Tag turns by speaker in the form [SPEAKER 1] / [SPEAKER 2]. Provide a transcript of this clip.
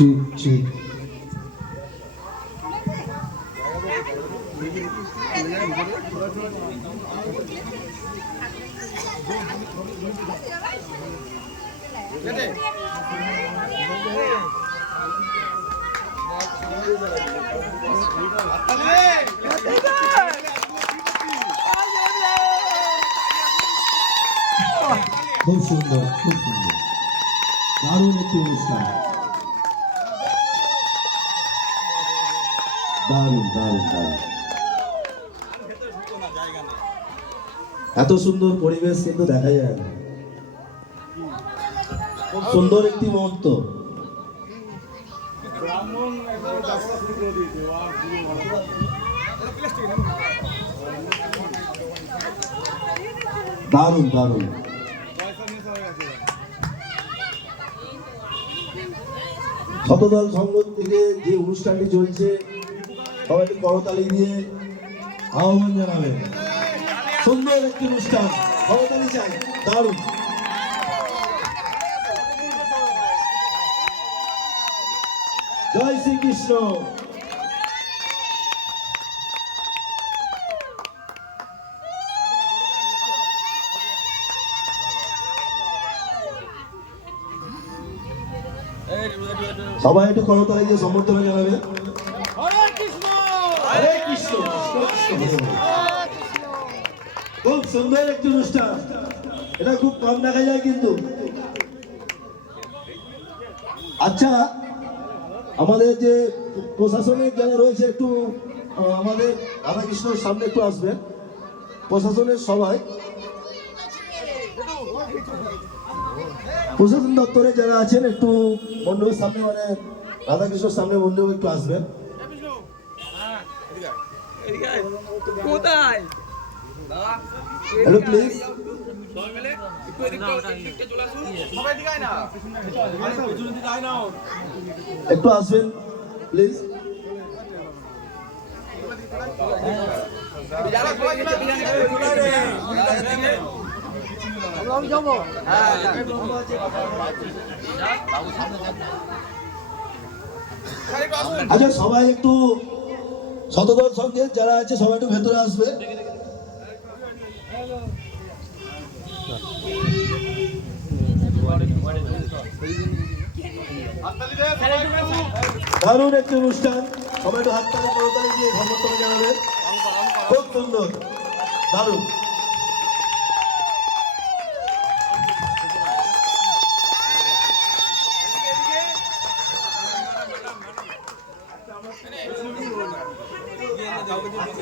[SPEAKER 1] ঠিক ঠিক খুব সুন্দর খুব সুন্দর দারুণ একটি অনুষ্ঠান এত সুন্দর পরিবেশ কিন্তু দেখা যায় না। খুব সুন্দর একটি মুহূর্ত। দারুণ দারুণ। শতদল সংঘ থেকে যে অনুষ্ঠানটি চলছে সবাই একটু করতালি দিয়ে আহ্বান জানাবেন। সুন্দর একটি অনুষ্ঠান, করতালি চাই, দারুণ। জয় শ্রীকৃষ্ণ। সবাই একটু করতালি দিয়ে সমর্থন জানাবে। হরে কৃষ্ণ। খুব সুন্দর একটি অনুষ্ঠান। এটা খুব কম দেখা যায় কিন্তু। আচ্ছা আমাদের যে প্রশাসনিক যারা রয়েছে একটু আমাদের রাধাকৃষ্ণর সামনে একটু আসবেন। প্রশাসনের সবাই প্রশাসন দপ্তরে যারা আছেন একটু মণ্ডপের সামনে মানে রাধাকৃষ্ণর সামনে মণ্ডপ একটু আসবেন।
[SPEAKER 2] কোথায়?
[SPEAKER 1] হ্যালো প্লিজ
[SPEAKER 2] একটু
[SPEAKER 1] আসবেন প্লিজ
[SPEAKER 2] যাব হ্যাঁ
[SPEAKER 1] আচ্ছা সবাই একটু শতদল সঙ্গে যারা আছে, সবাই একটু ভেতরে আসবে। দারুণ একটি অনুষ্ঠান। সবাই একটু হাততালি করতালি দিয়ে সমর্থন খুব সুন্দর। দারুণ।
[SPEAKER 3] Oh,